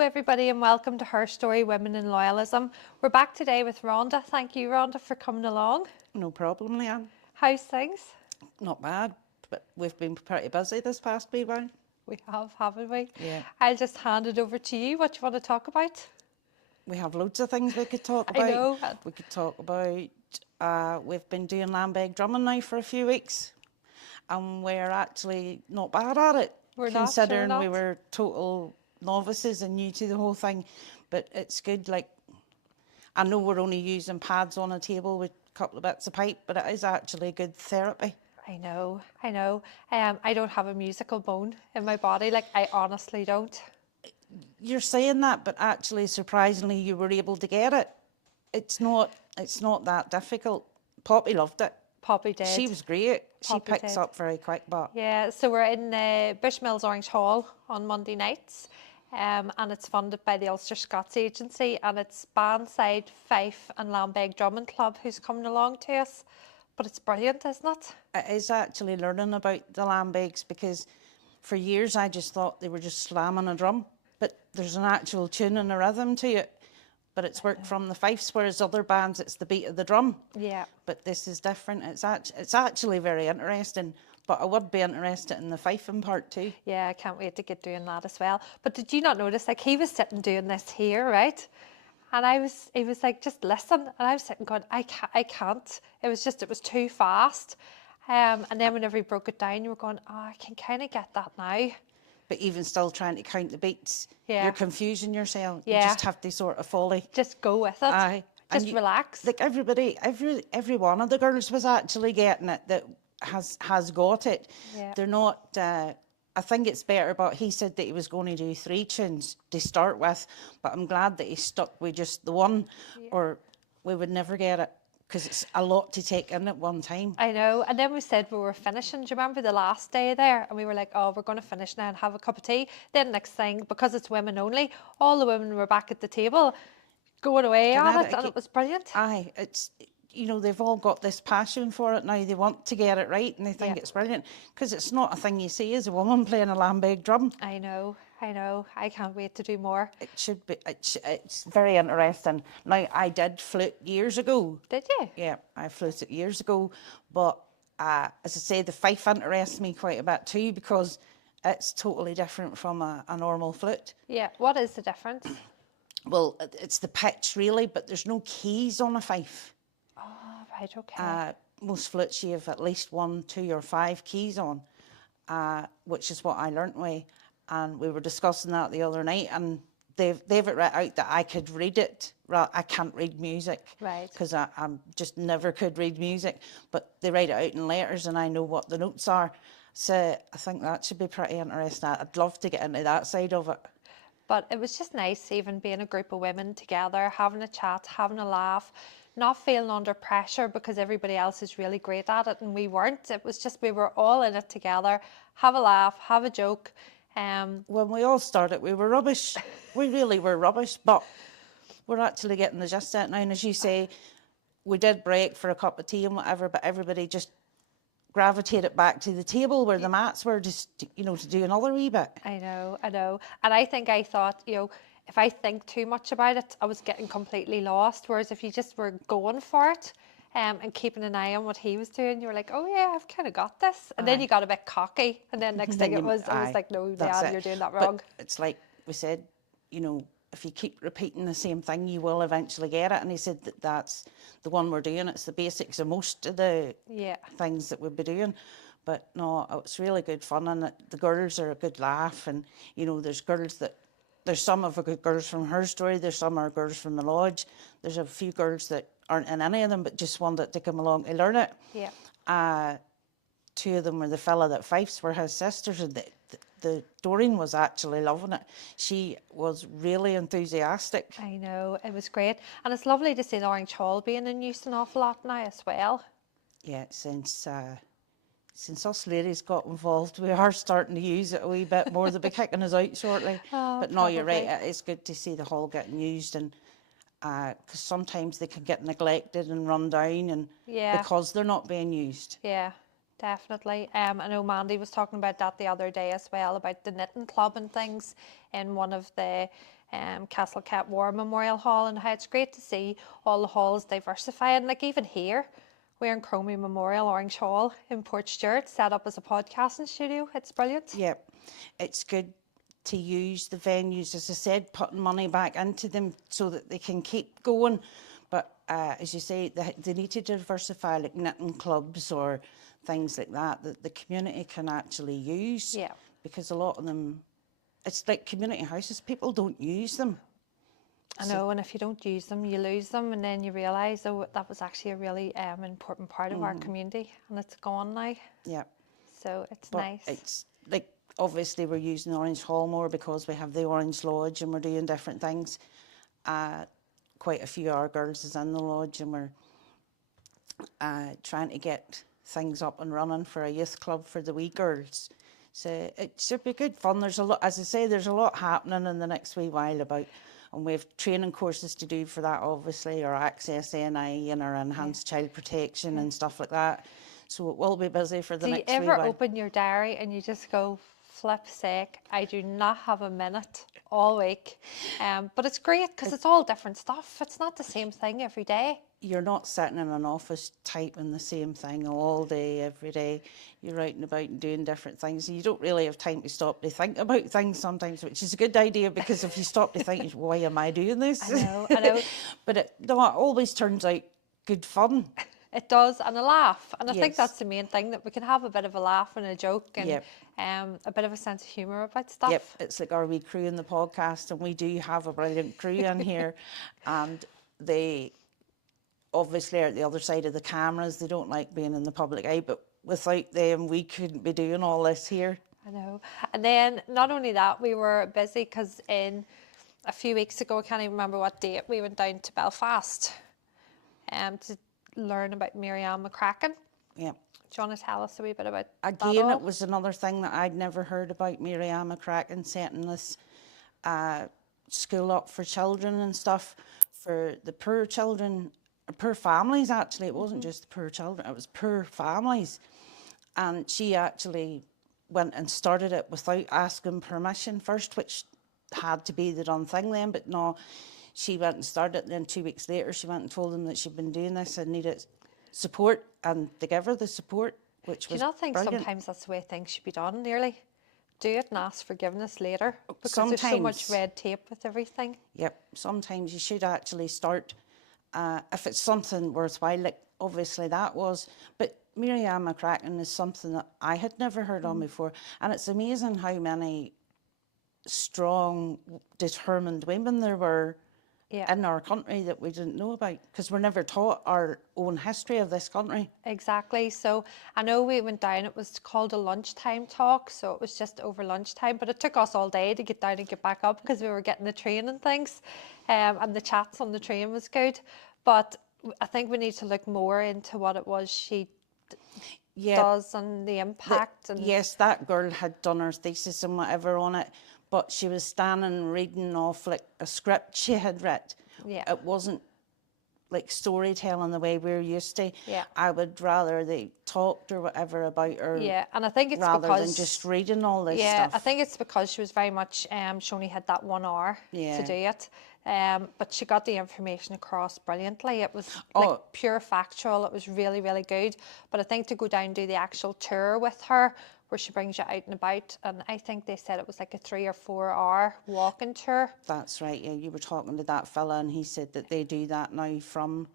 everybody, and welcome to Her Story Women in Loyalism. We're back today with Rhonda. Thank you, Rhonda, for coming along. No problem, Leanne. How's things? Not bad, but we've been pretty busy this past wee while. We have, haven't we? Yeah. I'll just hand it over to you. What do you want to talk about? We have loads of things we could talk about. I know. We could talk about, we've been doing lambeg drumming now for a few weeks, and we're actually not bad at it. Considering we were total novices and new to the whole thing. But it's good, like, I know we're only using pads on a table with a couple of bits of pipe, but it is actually good therapy. I know. I don't have a musical bone in my body, like I honestly don't. You're saying that, but actually, surprisingly, you were able to get it. It's not that difficult. Poppy loved it. Poppy did. She was great. She Poppy picks did. up very quick, but... Yeah, so we're in Bushmills Orange Hall on Monday nights, and it's funded by the Ulster Scots Agency, and it's Bandside, Fife and Lambeg Drumming Club who's coming along to us. But it's brilliant, isn't it? It is actually learning about the lambegs, because for years I just thought they were just slamming a drum, but there's an actual tune and a rhythm to it. But it's worked from the fifes, whereas other bands, it's the beat of the drum. Yeah. But this is different. It's actually very interesting, but I would be interested in the fifing part too. Yeah, I can't wait to get doing that as well. But did you not notice, like, he was sitting doing this here, right? And he was like, just listen. And I was sitting going, I can't. It was too fast. And then whenever he broke it down, you were going, oh, I can kind of get that now. But even still trying to count the beats, you're confusing yourself. Yeah. You just have to sort of follow. Just go with it. Aye. Just relax. Like every one of the girls was actually getting it that has got it. Yeah. They're not, I think it's better, but he said that he was going to do 3 tunes to start with, but I'm glad that he stuck with just the one, or we would never get it. Because it's a lot to take in at one time. I know. And then we said we were finishing. Do you remember the last day there? And we were like, oh, we're going to finish now and have a cup of tea. Then next thing, because it's women only, all the women were back at the table going away on it, and it was brilliant. Aye, it's, you know, they've all got this passion for it now. They want to get it right, and they think it's brilliant. Because it's not a thing you see as a woman playing a lambeg drum. I know. I can't wait to do more. It should be. It's very interesting. Now, I did flute years ago. Did you? Yeah, I fluted years ago. But as I say, the fife interests me quite a bit too, because it's totally different from a normal flute. Yeah. What is the difference? Well, it's the pitch really, but there's no keys on a fife. Oh, right, okay. Most flutes you have at least 1, 2 or 5 keys on, which is what I learnt with. And we were discussing that the other night, and they've it right out that I could read it. I can't read music, right? Because I just never could read music. But they write it out in letters, and I know what the notes are. So I think that should be pretty interesting. I'd love to get into that side of it. But it was just nice, even being a group of women together, having a chat, having a laugh, not feeling under pressure because everybody else is really great at it and we weren't. It was just, we were all in it together. Have a laugh, have a joke. When we all started, we were rubbish. We really were rubbish, but we're actually getting the gist of it now. And as you say, we did break for a cup of tea and whatever, but everybody just gravitated back to the table where the mats were, just, you know, to do another wee bit. I know. And I think I thought, you know, if I think too much about it, I was getting completely lost. Whereas if you just were going for it, and keeping an eye on what he was doing, you were like, oh yeah, I've kind of got this. And then you got a bit cocky. And then next thing I was like, no, Dad, you're doing that wrong. But it's like we said, you know, if you keep repeating the same thing, you will eventually get it. And he said that that's the one we're doing. It's the basics of most of the things that we'll be doing. But no, it's really good fun, and the girls are a good laugh. And, you know, there's some of the good girls from Her Story, there's some are girls from the lodge. There's a few girls that aren't in any of them, but just wanted to come along to learn it. Yeah. 2 of them were the fella that fifes were his sisters, and the Doreen was actually loving it. She was really enthusiastic. I know, it was great. And it's lovely to see the Orange Hall being in use an awful lot now as well. Yeah, since us ladies got involved, we are starting to use it a wee bit more. They'll be kicking us out shortly. But no, you're right, it's good to see the hall getting used, and because sometimes they can get neglected and run down, and because they're not being used. Yeah, definitely. I know Mandy was talking about that the other day as well, about the knitting club and things in one of the Castle Cat War Memorial Hall, and how it's great to see all the halls diversifying. Like even here, we're in Cromie Memorial Orange Hall in Port Stewart, set up as a podcasting studio. It's brilliant. Yep, it's good to use the venues, as I said, putting money back into them so that they can keep going. But as you say, they need to diversify, like knitting clubs or things like that the community can actually use. Yeah. Because a lot of them, it's like community houses, people don't use them. I know, and if you don't use them, you lose them, and then you realise, oh, that was actually a really important part of our community, and it's gone now. Yeah. So it's But nice. it's like, obviously we're using Orange Hall more because we have the Orange Lodge and we're doing different things. Quite a few of our girls is in the lodge, and we're trying to get things up and running for a youth club for the wee girls. So it should be good fun. There's a lot, as I say, there's a lot happening in the next wee while about, and we have training courses to do for that, obviously, our Access NI and our Enhanced Child Protection and stuff like that. So it will be busy for the next wee while. Do you ever open your diary and you just go, flip's sake, I do not have a minute all week? But it's great because it's all different stuff. It's not the same thing every day. You're not sitting in an office typing the same thing all day, every day. You're out and about and doing different things. And you don't really have time to stop to think about things sometimes, which is a good idea, because if you stop to think, why am I doing this? I know. But it always turns out good fun. It does, and a laugh. And I think Yes. that's the main thing, that we can have a bit of a laugh and a joke and Yep. A bit of a sense of humour about stuff. Yep, it's like our wee crew in the podcast, and we do have a brilliant crew in here, and they obviously are at the other side of the cameras. They don't like being in the public eye, but without them, we couldn't be doing all this here. I know. And then not only that, we were busy because in a few weeks ago, I can't even remember what date, we went down to Belfast to learn about Miriam McCracken. Yeah. Do you want to tell us a wee bit about Again, that all? it was another thing that I'd never heard about, Miriam McCracken setting this school up for children and stuff, for the poor children, poor families actually. It wasn't just the poor children, it was poor families. And she actually went and started it without asking permission first, which had to be the done thing then, but no, she went and started it, and then 2 weeks later she went and told them that she'd been doing this and needed support, and they gave her the support, which was Do you not think brilliant. sometimes that's the way things should be done, nearly? Do it and ask forgiveness later, because there's so much Sometimes. red tape with everything. Yep, sometimes you should actually start, if it's something worthwhile, like obviously that was, but Miriam McCracken is something that I had never heard on before, and it's amazing how many strong, determined women there were Yeah. in our country that we didn't know about, because we're never taught our own history of this country. Exactly. So I know we went down, it was called a lunchtime talk, so it was just over lunchtime, but it took us all day to get down and get back up because we were getting the train and things, and the chats on the train was good. But I think we need to look more into what it was she does and the impact. And Yes, that girl had done her thesis and whatever on it, but she was standing reading off like a script she had read. Yeah. It wasn't like storytelling the way we're used to. Yeah. I would rather they talked or whatever about her. Yeah, and I think it's rather because than just reading all this yeah, stuff. I think it's because she was very much she only had that 1 hour Yeah. to do it. But she got the information across brilliantly. It was like pure factual. It was really, really good. But I think to go down and do the actual tour with her, where she brings you out and about, and I think they said it was like a 3 or 4 hour walking tour. That's right, yeah. You were talking to that fella and he said that they do that now from,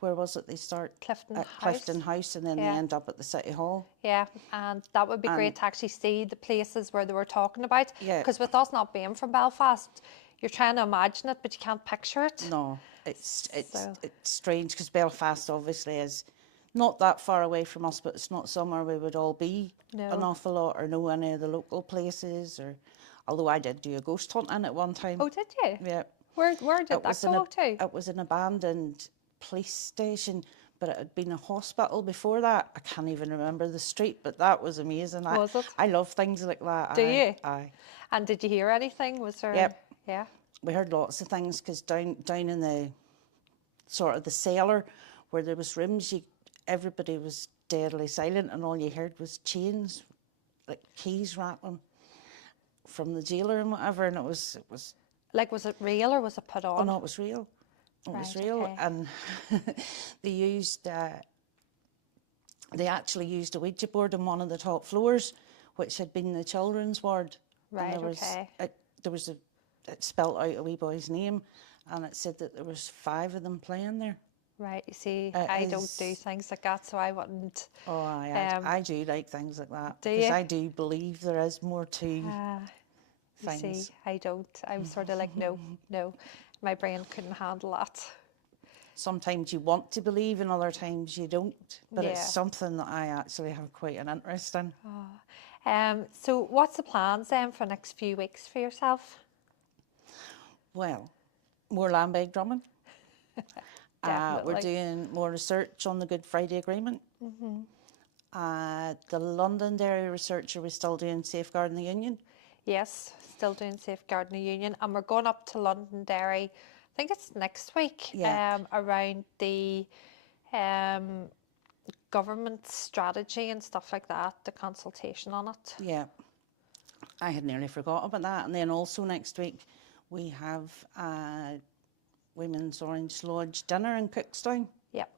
where was it they start? Clifton At House. Clifton House, and then Yeah. they end up at the City Hall. Yeah, and that would be great to actually see the places where they were talking about. Yeah. Because with us not being from Belfast, you're trying to imagine it, but you can't picture it. No, it's So- strange, because Belfast obviously is not that far away from us, but it's not somewhere we would all be No. an awful lot or know any of the local places. Or although I did do a ghost hunting at one time. Oh, did you? Yeah. Where did that was in go to? It was an abandoned police station, but it had been a hospital before that. I can't even remember the street, but that was amazing. Was it? I love things like that. Do you? Aye. And did you hear anything? Was there? Yep. Yeah. We heard lots of things, because down in the sort of the cellar where there was rooms, everybody was deadly silent, and all you heard was chains, like keys rattling from the jailer and whatever. And it was Like, was it real or was it put Oh on? no, it was real. It was Right, real, okay. and they used. They actually used a Ouija board on one of the top floors, which had been the children's ward, and Right, okay. it spelt out a wee boy's name, and it said that there was 5 of them playing there. Right, you see, It I don't do is. things like that, so I wouldn't. Oh, Um, I do like things like that do because you? I do believe there is more to You see, things. I don't. I'm sort of like, no, no. My brain couldn't handle that. Sometimes you want to believe, and other times you don't. But it's Yeah. something that I actually have quite an interest in. So what's the plans then for the next few weeks for yourself? Well, more land bag drumming. We're Definitely. doing more research on the Good Friday Agreement. The Londonderry researcher was still doing Safeguarding the Union. Yes, still doing Safeguarding the Union, and we're going up to Londonderry. I think it's next week. Yeah. Around the um, government strategy and stuff like that. The consultation on it. Yeah, I had nearly forgot about that. And then also next week we have a Women's Orange Lodge dinner in Cookstown. Yep.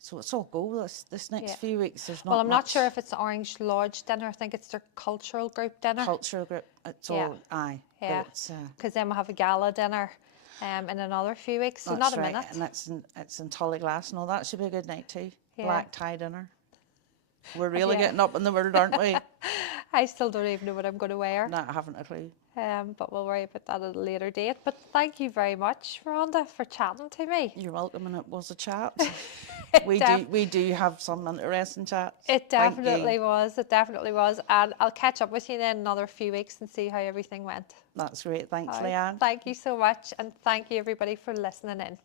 So it's all go this next Yeah. few weeks. There's not Well, I'm not much sure if it's the Orange Lodge dinner. I think it's their cultural group dinner. cultural group. It's Yeah. all aye, Yeah. but it's Because then we'll have a gala dinner in another few weeks. So that's not a right, minute. and it's in Tullyglass. No, that should be a good night too. Yeah. Black tie dinner. We're really Yeah. getting up in the word, aren't we? I still don't even know what I'm going to wear. Not having a clue. But we'll worry about that at a later date. But thank you very much, Rhonda, for chatting to me. You're welcome, and it was a chat. It We do have some interesting chats. It Thank you. definitely was. It definitely was. And I'll catch up with you then in another few weeks and see how everything went. That's great. Thanks, All right. Leanne. Thank you so much. And thank you, everybody, for listening in.